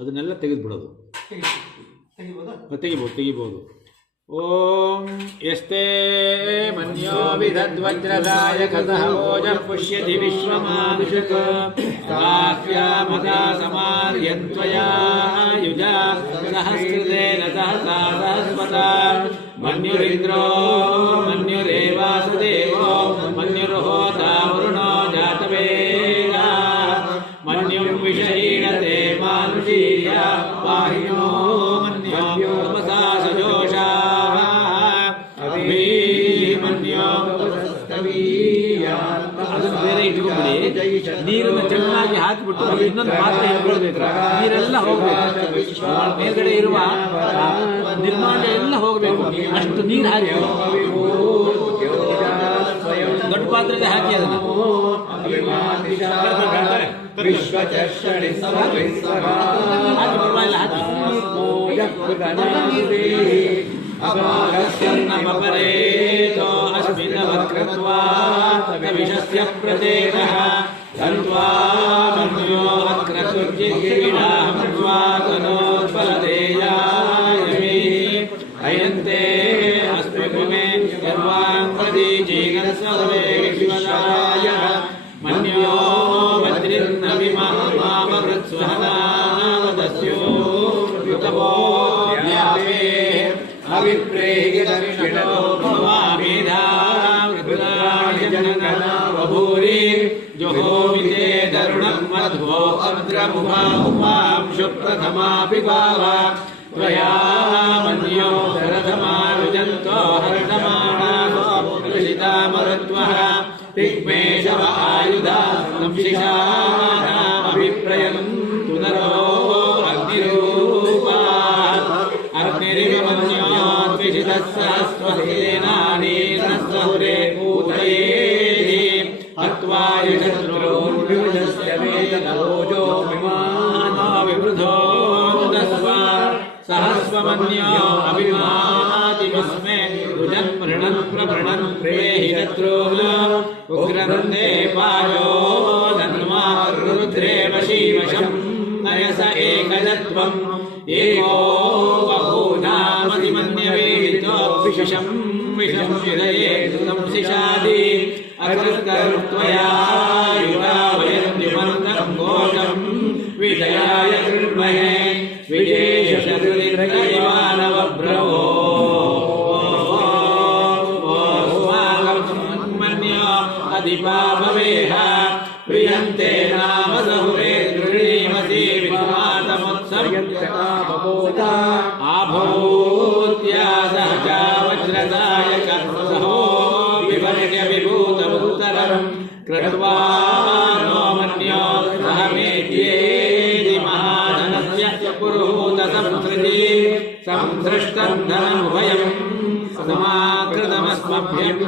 ಅದನ್ನೆಲ್ಲ ತೆಗೆದುಬಿಡೋದು. ತೆಗಿಬೋದು. ಓಂ ಯಸ್ತೆ ಮನ್ಯೋ ವಿದದ್ವಜ್ರದಾಯ ಕತಃ ಓಜಃ ಪುಷ್ಯತಿ ವಿಶ್ವಮಾನುಷಕ ವಾಕ್ಯಾಮತಾ ಸಮಾರ್ಯನ್ತ್ವಯಾ ಯುಜ ಸಹಸ್ರದೇನ ಸಹಸಾ ಸಹಸ್ವತಾ ಮನ್ಯುರಿಂದ್ರೋ ಮನ್ಯುರೇವಾಸುದೇವೋ ಮನ್ಯುರ್ಹೋತಾ ವರುಣೋ ಜಾತವೇದ ಮನ್ಯುಂ ವಿಷಯೀಣತೆ ಮಾನುಷೀಯ ಪಾಹಿನೋ ಮನ್ಯೋ ತಪಸಾ ಸಜೋಷಾ ಅದನ್ನು ಬೇರೆ ಇಟ್ಕೊಂಡ್ಬಿಡಿ. ನೀರನ್ನು ಚೆನ್ನಾಗಿ ಹಾಕಿಬಿಟ್ಟು ಇನ್ನೊಂದು ಪಾತ್ರೆ ಇಟ್ಕೊಳ್ಬೇಕು. ನೀರೆಲ್ಲ ಹೋಗ್ಬೇಕು, ಮೇಲ್ಗಡೆ ಇರುವ ನಿರ್ಮಾಲ್ಯ ಎಲ್ಲ ಹೋಗಬೇಕು. ಅಷ್ಟು ನೀರು ಹಾಕಿ ದೊಡ್ಡ ಪಾತ್ರೆಗೆ ಹಾಕಿ ಅದನ್ನು ಅಪಾಗಸ್ಯನ್ನಮಪರೇತೋ ಅಸ್ಮಿನ್ನವತ್ಕೃತ್ವಾ ಕವಿಷಸ್ಯ ಪ್ರಚೇತಃ ಧನ್ವಾ ಮನ್ಯೋ ವಕ್ರತುರ್ಜಿಗೀಡಾಹ್ವಾ ತನೋತ್ಪಲದೇಯಾಯಮಿ ಅಯಂತೆ ಅಸ್ಮಿಗುಮೆ ಸರ್ವಾಂಗದೀಜೀಗತ್ಸರ್ವೇ ವಿಶ್ವದಾಯ ಮನ್ಯೋ ವಜ್ರಿನ್ನವಿಮಾಮೃತ್ಸ್ವಹನಾವದಸ್ಯೋ ಯುತಪೋ ವ್ಯಾಪೇ ಅವಿಪ್ರೇಹಿ ದಕ್ಷಿಣೋ ಭವಾಮಿಧಾ ವೃದ್ಧಾಯ ಜನಗಣ ಬಭೂರಿ ಜುಹೋಮಿತೆ ದರುಣಂ ಮಧ್ವೋ ಅಗ್ರಮುಖಾ ಉಪಾಂಶು ಪ್ರಥಮಾಪಿ ಭಾವ ತ್ವಯಾ ಮನ್ಯೋ ಶರಥಮಾರುಜಂತೋ ಹರ್ಷಮಾಣಾಸೋ ಋಷಿತಾಮರುತ್ವಃ ಪಿಗ್ಮೇಶವ ಆಯುಧ ಸಂಶಿಷಾನಾಮಭಿಪ್ರಯಂತು ನರೋ ಅಗ್ನಿರೂಪಾ ಅಗ್ನಿರಿವ ಮನ್ಯೋ ದ್ವಿಷಿತಃ ಸಹಸ್ರಹಸ್ರೇನಾನಿ ಸಹಸ್ರಹುರೇ ಊತಯೇಹಿ ಹತ್ವಾಯ ಶತ್ರುನ್ ವಿವೃಧಸ್ಯ ವೇದನೋಜೋ ವಿಮಾನೋ ವಿವೃಧೋ ದಸ್ವಾ ಸಹಸ್ವಮನ್ಯೋ ಅಭಿಮಾತಿಮಸ್ಮೆ ರುಜನ್ ಮೃಣನ್ ಪ್ರವೃಣನ್ ಪ್ರೇಹಿ ಶತ್ರುಃ ಉಗ್ರಂದೇ ಪಾಯೋ ಧನ್ವಾ ರುದ್ರೇವ ಶಿವಶಂ ನಯಸ ಏಕಜತ್ವಂ ಏಕೋ ಬಹೂನಾಮತಿಮನ್ಯವೇದಿತೋ ವಿಶಂ ವಿಷಂ ವಿದಯೇ ಸಂಶಿಷಾದಿ ಅಕೃತ್ಕರ್ತ್ವಯಾ ಯುಗಾವಯನ್ಯುಮರ್ಕಂ ಘೋಷಂ ವಿಜಯಾಯ ಕೃಣ್ಮಹೇ ವಿಜೇಷಶತುರಿರ್ಗೈವಾನವಬ್ರವೋ ಮನ್ಯೋ ಅಧಿಪಾಭವೇಹ ಪ್ರಿಯಂತೆ ನಾಮ ಸಹುರೇ ಗೃಹೀಮಸಿ ವಿಶ್ವಾತಮೋತ್ಸವ್ಯತಾಪಬೋಧ ಆಭೂತ್ಯ ಸಹಜ ವಜ್ರದಾಯಕ ಸಹೋ ವಿಭರ್ಯ ವಿಭೂತಭೂತರಂ ಕೃತ್ವಾ ನೋ ಮನ್ಯೋ ಸಹ ಮೇತ್ಯೇತಿ ಮಹಾಧನಸ್ಯ ಪುರುಹೂತ ಸಂಸ್ಕೃತಿ ಸಂಸೃಷ್ಟಂ ಧನಮುಭಯಂ ಸಮಾಕೃತಮಸ್ಮಭ್ಯಂ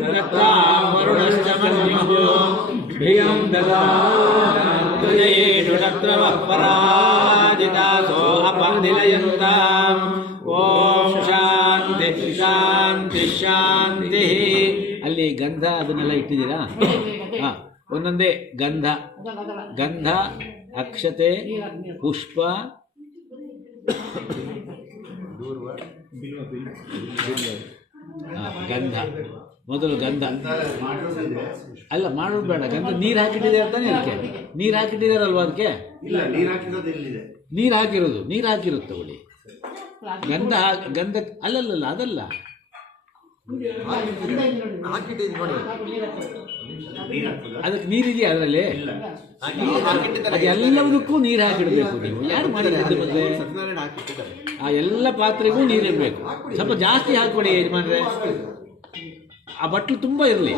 ದತ್ತಾಂ ವರುಣಶ್ಚ ಮನ್ಯುಃ ಭಿಯಂ ದದಾತಯೇಷು ಶತ್ರವಃ ಪರಾಜಿತಾಸೋ ಅಪನಿಲಯಂತಾಂ. ಓಂ ಶಾಂತಿ ಶಾಂತಿ ಶಾಂತಿ. ಅಲ್ಲಿ ಗಂಧ ಅದನ್ನೆಲ್ಲ ಇಟ್ಟಿದ್ದೀರಾ? ಹಾಂ, ಒಂದೊಂದೇ ಗಂಧ, ಅಕ್ಷತೆ, ಪುಷ್ಪ, ಗಂಧ. ಮೊದಲು ಗಂಧ ಅಲ್ಲ, ಮಾಡೋದು ಬೇಡ. ಗಂಧ ನೀರು ಹಾಕಿಟ್ಟಿದ್ದಾರೆ ತಾನೇ ಅದಕ್ಕೆ? ನೀರು ಹಾಕಿಟ್ಟಿದ್ದಾರಲ್ವ ಅದಕ್ಕೆ? ನೀರು ಹಾಕಿರೋದು, ನೀರು ಹಾಕಿರುತ್ತೆ ತಗೊಳ್ಳಿ. ಗಂಧ ಅಲ್ಲಲ್ಲ, ಅದಲ್ಲ. ಅದಕ್ಕೆ ನೀರಿದೆಯಾ ಅದರಲ್ಲಿ? ಅದೆಲ್ಲದಕ್ಕೂ ನೀರು ಹಾಕಿಡಬೇಕು. ನೀವು ಯಾರು ಮಾಡಿದ್ರೆ ಮತ್ತೆ ಆ ಎಲ್ಲ ಪಾತ್ರೆಗೂ ನೀರಿಡಬೇಕು. ಸ್ವಲ್ಪ ಜಾಸ್ತಿ ಹಾಕ್ಕೊಡಿ ಯಜಮಾನ್ರೆ, ಆ ಬಟ್ಲು ತುಂಬ ಇರಲಿ.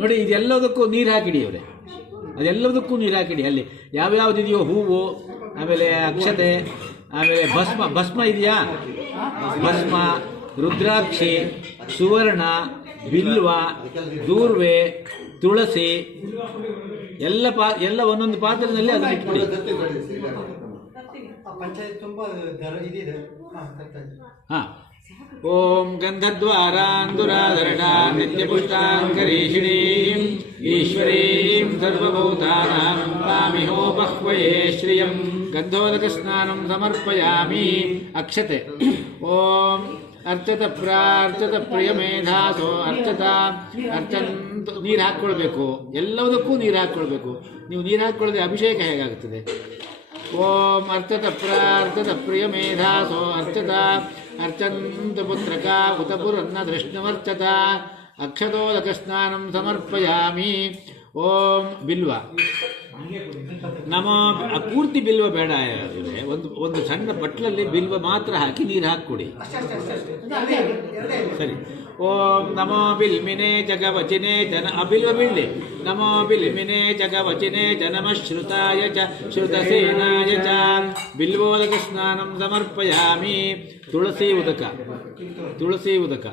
ನೋಡಿ ಇದೆಲ್ಲದಕ್ಕೂ ನೀರು ಹಾಕಿಡಿ ಅವರೇ, ಅದೆಲ್ಲದಕ್ಕೂ ನೀರು ಹಾಕಿಡಿ. ಅಲ್ಲಿ ಯಾವ್ಯಾವುದಿದೆಯೋ ಹೂವು, ಆಮೇಲೆ ಅಕ್ಷತೆ, ಆಮೇಲೆ ಭಸ್ಮ ಇದೆಯಾ, ಭಸ್ಮ, ರುದ್ರಾಕ್ಷಿ, ಸುವರ್ಣ, ಬಿಲ್ವ, ದೂರ್ವೆ, ತುಳಸಿ ಎಲ್ಲ ಒಂದೊಂದು ಪಾತ್ರದಲ್ಲಿ ಅದನ್ನು ಇಟ್ಬಿಡಿ. ಹಾಂ. ಓಂ ಗಂಧದ್ವಾರಾಂದುರಾಧರಣಾ ನಿತ್ಯಪುಷ್ಟಾಂಕರೀಷಿಣೀಂ ಈಶ್ವರೀಂ ಸರ್ವಭೂತಾನಾಂ ತಾಮಿಹೋಪಹ್ವಯೇ ಶ್ರಿಯಂ ಗಂಧೋದಕ ಸ್ನಾನಂ ಸಮರ್ಪಯಾಮಿ. ಅಕ್ಷತೆ. ಓಂ ಅರ್ಚತ ಪ್ರಾರ್ಚತ ಪ್ರಿಯಮೇಧಾಸೋ ಅರ್ಚತ ಅರ್ಚಂತ. ನೀರು ಹಾಕ್ಕೊಳ್ಬೇಕು, ಎಲ್ಲದಕ್ಕೂ ನೀರು ಹಾಕ್ಕೊಳ್ಬೇಕು. ನೀವು ನೀರು ಹಾಕ್ಕೊಳ್ಳದೆ ಅಭಿಷೇಕ ಹೇಗಾಗ್ತದೆ? ಓಂ ಅರ್ಚತ ಪ್ರಾರ್ಚತ ಪ್ರಿಯಮೇಧಾಸೋ ಅರ್ಚತ ಅರ್ಚಂತ ಪುತ್ರಕ ಉತಪುರನ್ನ ದೃಷ್ಣವರ್ಚತ ಅಕ್ಷತೋದಕ ಸ್ನಾನಂ ಸಮರ್ಪಯಾಮಿ. ಓಂ ಬಿಲ್ವ ನಮೋ. ಪೂರ್ತಿ ಬಿಲ್ವ ಬೇಡ ಇವರೇ, ಒಂದು ಸಣ್ಣ ಬಟ್ಲಲ್ಲಿ ಬಿಲ್ವ ಮಾತ್ರ ಹಾಕಿ ನೀರು ಹಾಕ್ಕೊಡಿ. ಸರಿ. ಓಂ ನಮೋ ಬಿಲ್ಮಿನೇ ಜಗವಚಿನೇ ಜನ. ಬಿಲ್ವ ಬೀಳಲಿ. ನಮೋ ಬಿಲ್ಮಿನೇ ಜಗವಚಿನೇ ಜನಮಶ್ರುತಾಯ ಚ ಶ್ರುತಸೇನಾಯ ಚ ಬಿಲ್ವೋದಕ ಸ್ನಾನಂ ಸಮರ್ಪಯಾಮಿ. ತುಳಸಿ ಉದಕ. ತುಳಸಿ ಉದಕ.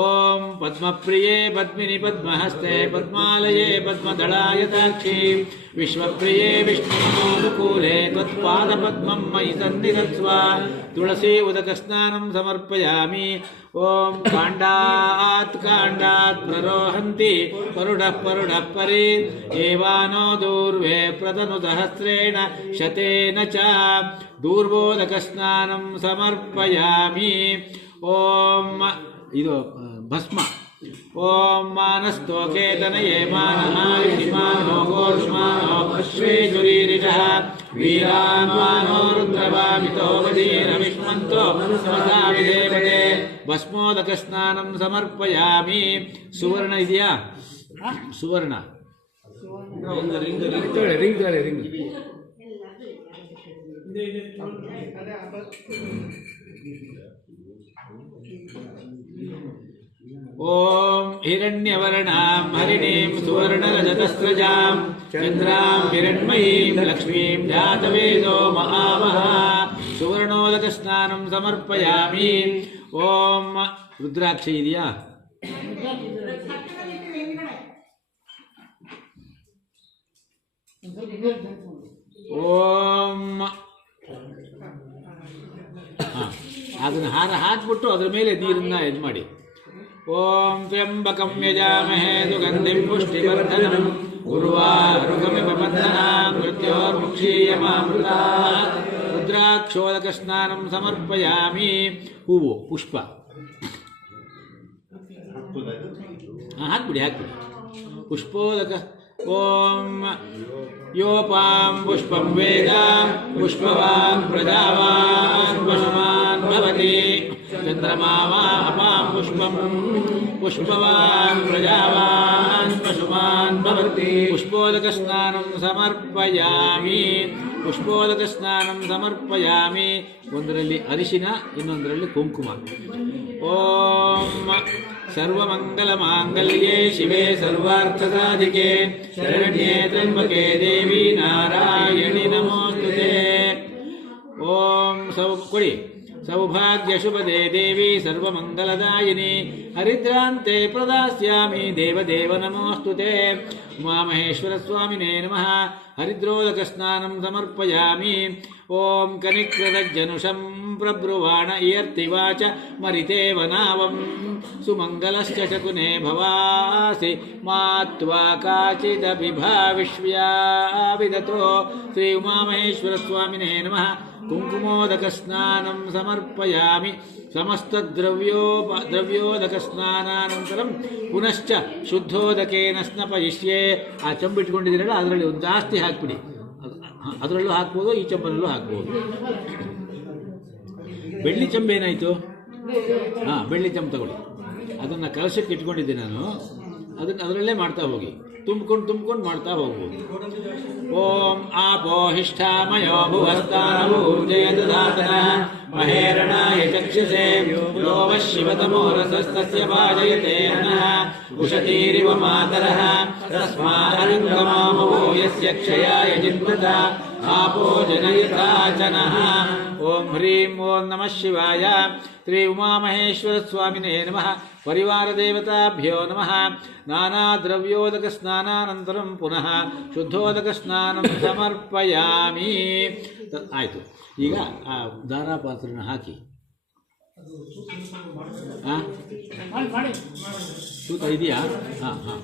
ಓಂ ಪದ್ಮಪ್ರಿಯೇ ಪದ್ಮಿನಿ ಪದ್ಮಹಸ್ತೆ ಪದ್ಮಾಲಯೇ ಪದ್ಮದಳಾಯತಾಕ್ಷಿ ವಿಶ್ವಪ್ರಿಯೇ ವಿಷ್ಣುಮೂಲಕೂಲೆ ತ್ವತ್ಪಾದ ಪದ್ಮಂ ಮಯಿ ಸನ್ನಿಧತ್ಸ್ವ. ತುಳಸಿ ಉದಕ ಸ್ನಾನಂ ಸಮರ್ಪಯಾಮಿ. ಓಂ ಕಾಂಡಾತ್ ಪ್ರರೋಹಂತಿ ಪರುಡಃ ಪರಿ ಏವಾನೋ ದೂರ್ವೆ ಪ್ರತನು ಸಹಸ್ರೇಣ ಶತೇನ ಚ ದೂರ್ಬೋದಕ ಸ್ನಾನಂ ಸಮರ್ಪಯಾಮಿ. ಓಂ ಇದು ಭಸ್ಮ. ಓಂ ಮಾನಸ್ತೋಕೇತನಯೇ ಮಾನಹಾಯುಷ್ಮಾನೋ ಗೋಷ್ಮಾನೋ ಅಶ್ವೇಜುರೀರಿಷಃ ವೀರಾನ್ವಾನೋ ರುದ್ರವಾಮಿತೋ ಗದೀರವಿಷ್ಮಂತೋ ಸಮಸಾವಿದೇವತೆ ಭಸ್ಮೋದಕ ಸ್ನಾನಂ ಸಮರ್ಪಯಾಮಿ. ಸುವರ್ಣ ಇದೆಯಾ? ಸುವರ್ಣ ರಿಂಗ್. ಓಂ ಹಿರಣ್ಯವರ್ಣಾಂ ಹರಿಣೀಂ ಸುವರ್ಣರಜತಸ್ರಜಾಂ ಚಂದ್ರಾಂ ಹಿರಣ್ಮಯೀಂ ಲಕ್ಷ್ಮೀಂ ಜಾತವೇದೋ ಮಹಾಮಹ ಸುವರ್ಣೋದಕ ಸ್ನಾನಂ ಸಮರ್ಪಯಾಮಿ. ಓಂ ರುದ್ರಾಕ್ಷಿ ಇದೆಯಾ? ಓಂ ಅದನ್ನು ಹಾರ ಹಾಕ್ಬಿಟ್ಟು ಅದರ ಮೇಲೆ ನೀರನ್ನ ಇದು ಮಾಡಿ. ಓಂ ತ್ರ್ಯಂಬಕಂ ಯಜಾಮಹೇ ಸುಗಂಧಿಂ ಪುಷ್ಟಿವರ್ಧನಂ ಉರ್ವಾರುಕಮಿವ ಬಂಧನಾನ್ ಮೃತ್ಯೋರ್ಮುಕ್ಷೀಯಮಾಮೃತಾತ್ ರುದ್ರಾಕ್ಷೋದಕ ಸ್ನಾನಂ ಸಮರ್ಪಯಾಮಿ. ಹೂವು ಪುಷ್ಪ ಹಾಕ್ಬಿಡಿ ಪುಷ್ಪೋದಕ. ಓಂ ಯೋಪಾಂ ಪುಷ್ಪಂ ವೇದ ಪುಷ್ಪವಾನ್ ಪ್ರಜಾವಾನ್ ಪಶುಮಾನ್ ಭವತಿ ಚಂದ್ರಮಾ ವಾ ಅಪಾಂ ಪುಷ್ಪಂ ಪುಷ್ಪವಾನ್ ಪ್ರಜಾವಾನ್ ಪಶುಮಾನ್ ಭವತಿ. ಪುಷ್ಪೋದಕ ಸ್ನಾನಂ ಸಮರ್ಪಯಾಮಿ. ಪುಷ್ಪೋದಕ ಸ್ನಾನಂ ಸಮರ್ಪಯಾಮಿ. ಒಂದರಲ್ಲಿ ಅರಿಶಿನ, ಇನ್ನೊಂದರಲ್ಲಿ ಕುಂಕುಮ. ಓಂ ಸರ್ವಮಂಗಲ ಮಾಂಗಲ್ಯೇ ಶಿವೆ ಸರ್ವಾರ್ಥಸಾಧಿಕೆ ಶರಣ್ಯೇ ತ್ರ್ಯಂಬಕೆ ದೇವಿ ನಾರಾಯಣಿ ನಮೋಸ್ತುತೆ. ಓಂ ಕೊಡಿ. ಸೌಭಾಗ್ಯ ಶುಭದೇ ದೇವಿ ಸರ್ವಮಂಗಲದಾಯಿನಿ ಹರಿದ್ರಾಂತೆ ಪ್ರದಾಸ್ಯಾಮಿ ದೇವದೇವ ನಮೋಸ್ತುತೆ. ಉಮಾಮಹೇಶ್ವರ ಸ್ವಾಮಿನೇ ನಮಃ. ಹರಿದ್ರೋದಕ ಸ್ನಾನಂ ಸಮರ್ಪಯಾಮಿ. ಓಂ ಕನಿಕೃತಜ್ಜನುಷಂ ಪ್ರಬ್ರುವಾಣ ಇಯರ್ತಿವಾಚ ಮರಿತೇವ ನಾವಂ ಸುಮಂಗಲಶ್ಚ ಶಕುನೇ ಭವಾಸಿ ಮಾತ್ವಾ ಕಾಚಿದಭಿಭಾವಿಷ್ವ್ಯಾವಿದತೋ. ಶ್ರೀ ಉಮಾಮಹೇಶ್ವರ ಸ್ವಾಮಿನೇ ನಮಃ. ಕುಂಕುಮೋದಕ ಸ್ನಾನಂ ಸಮರ್ಪಯಾಮಿ. ಸಮಸ್ತ ದ್ರವ್ಯೋದಕ ಸ್ನಾನಾನಂತರಂ ಪುನಶ್ಚ ಶುದ್ಧೋದಕೇನ ಸ್ನಪಯಿಷ್ಯೆ. ಆ ಚೆಂಬು ಇಟ್ಕೊಂಡಿದ್ದೀರಲ್ಲ ಅದರಲ್ಲಿ ಒಂದು ಜಾಸ್ತಿ ಹಾಕ್ಬಿಡಿ. ಅದರಲ್ಲೂ ಹಾಕ್ಬೋದು, ಈ ಚೆಂಬನಲ್ಲೂ ಹಾಕ್ಬೋದು. ಬೆಳ್ಳಿ ಚೆಂಬು ಏನಾಯಿತು? ಬೆಳ್ಳಿ ಚೆಂಬು ತಗೊಳ್ಳಿ. ಅದನ್ನು ಕಲಶಕ್ಕೆ ಇಟ್ಕೊಂಡಿದ್ದೆ ನಾನು, ಅದರಲ್ಲೇ ಮಾಡ್ತಾ ಹೋಗಿ, ತುಂಬಿಕೊಂಡು ಮಾಡ್ತಾ ಹೋಗ್ಬೋದು. ಓಂ ಆಪೋಹಿಷ್ಠಾಮಯೋ ಭುವಸ್ತಾನೂರ್ಜಯದಾತನಃ ಮಹೇರಣಾಯ ಚಕ್ಷುಷೇ ಯೋ ವಃ ಶಿವತಮೋರಸಸ್ತಸ್ಯ ಭಾಜಯತೆ ನಃ ಉಷತೀರಿವ ಮಾತರಃ ತಸ್ಮಾರಂಗಮಾಮವೋ ಯಸ್ಯ ಕ್ಷಯಾಯ ಜಿನ್ಮತ ಆಪೋ ಜನಯತಾ ಜನಃ. ಓಂ ಹ್ರೀಂ ಓಂ ನಮಃ ಶಿವಾಯ. ಶ್ರೀ ಉಮಾಮಹೇಶ್ವರ ಸ್ವಾಮಿನೇ ನಮಃ. ಪರಿವಾರ ದೇವತಾಭ್ಯೋ ನಮಃ. ನಾನಾದ್ರವ್ಯೋದಕ ಸ್ನಾನಾನಂತರಂ ಪುನಃ ಶುದ್ಧೋದಕ ಸ್ನಾನಂ ಸಮರ್ಪಯಾಮಿ. ಆಯಿತು. ಈಗ ಆ ಧಾರಾಪಾತ್ರನ ಹಾಕಿ. ತೂತ ಇದೆಯಾ? ಹಾಂ ಹಾಂ,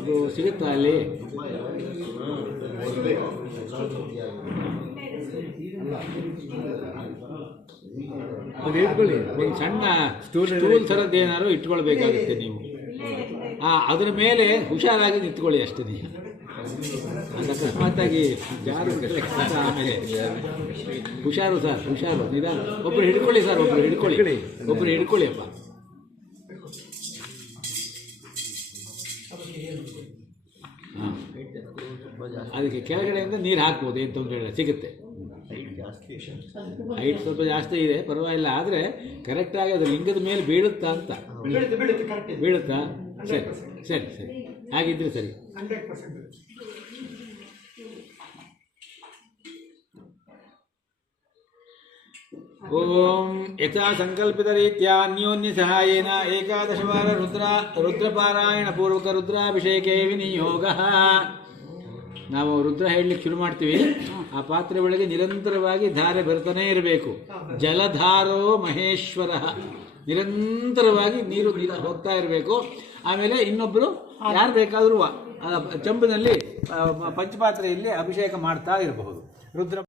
ಅದು ಸಿಗುತ್ತಾ ಅಲ್ಲಿ? ಒಂದು ಸಣ್ಣ ಸ್ಟೂಲ್ ಥರದ್ದು ಏನಾದ್ರು ಇಟ್ಕೊಳ್ಬೇಕಾಗುತ್ತೆ ನೀವು. ಅದರ ಮೇಲೆ ಹುಷಾರಾಗಿ ನಿಂತ್ಕೊಳ್ಳಿ ಅಷ್ಟೇ. ನೀವು ಅದು ಅಕಸ್ಮಾತ್ತಾಗಿ ಜಾರು ಆಮೇಲೆ ಹುಷಾರು ಸರ್, ಹುಷಾರು, ನಿಧಾನ. ಒಬ್ಬರು ಹಿಡ್ಕೊಳ್ಳಿ ಸರ್, ಒಬ್ಬರು ಹಿಡ್ಕೊಳ್ಳಿ ಅಪ್ಪ. ಹಾಂ, ಅದಕ್ಕೆ ಕೆಳಗಡೆಯಿಂದ ನೀರು ಹಾಕ್ಬೋದು, ಏನು ತೊಂದರೆ ಇಲ್ಲ, ಸಿಗುತ್ತೆ. ಹೈಟ್ ಸ್ವಲ್ಪ ಜಾಸ್ತಿ ಇದೆ, ಪರವಾಗಿಲ್ಲ. ಆದರೆ ಕರೆಕ್ಟಾಗಿ ಅದು ಲಿಂಗದ ಮೇಲೆ ಬೀಳುತ್ತಾ ಅಂತ. ಬೀಳುತ್ತಾ? ಸರಿ ಸರಿ ಸರಿ, ಹಾಗಿದ್ರೆ ಸರಿ. ಓಂ ಯಥಾ ಸಂಕಲ್ಪಿತ ರೀತ್ಯಾ ಅನ್ಯೋನ್ಯ ಸಹಾಯೇನ ಏಕಾದಶವಾರ ರುದ್ರಪಾರಾಯಣ ಪೂರ್ವಕ ರುದ್ರಾಭಿಷೇಕೆ ವಿನಿಯೋಗ. ನಾವು ರುದ್ರ ಹೇಳಲಿಕ್ಕೆ ಶುರು ಮಾಡ್ತೀವಿ. ಆ ಪಾತ್ರೆ ಒಳಗೆ ನಿರಂತರವಾಗಿ ಧಾರೆ ಬರ್ತಾನೇ ಇರಬೇಕು. ಜಲಧಾರೋ ಮಹೇಶ್ವರ, ನಿರಂತರವಾಗಿ ನೀರು ಹೋಗ್ತಾ ಇರಬೇಕು. ಆಮೇಲೆ ಇನ್ನೊಬ್ಬರು ಯಾರು ಬೇಕಾದರೂ ಚಂಬಿನಲ್ಲಿ ಪಂಚಪಾತ್ರೆಯಲ್ಲಿ ಅಭಿಷೇಕ ಮಾಡ್ತಾ ಇರಬಹುದು. ರುದ್ರ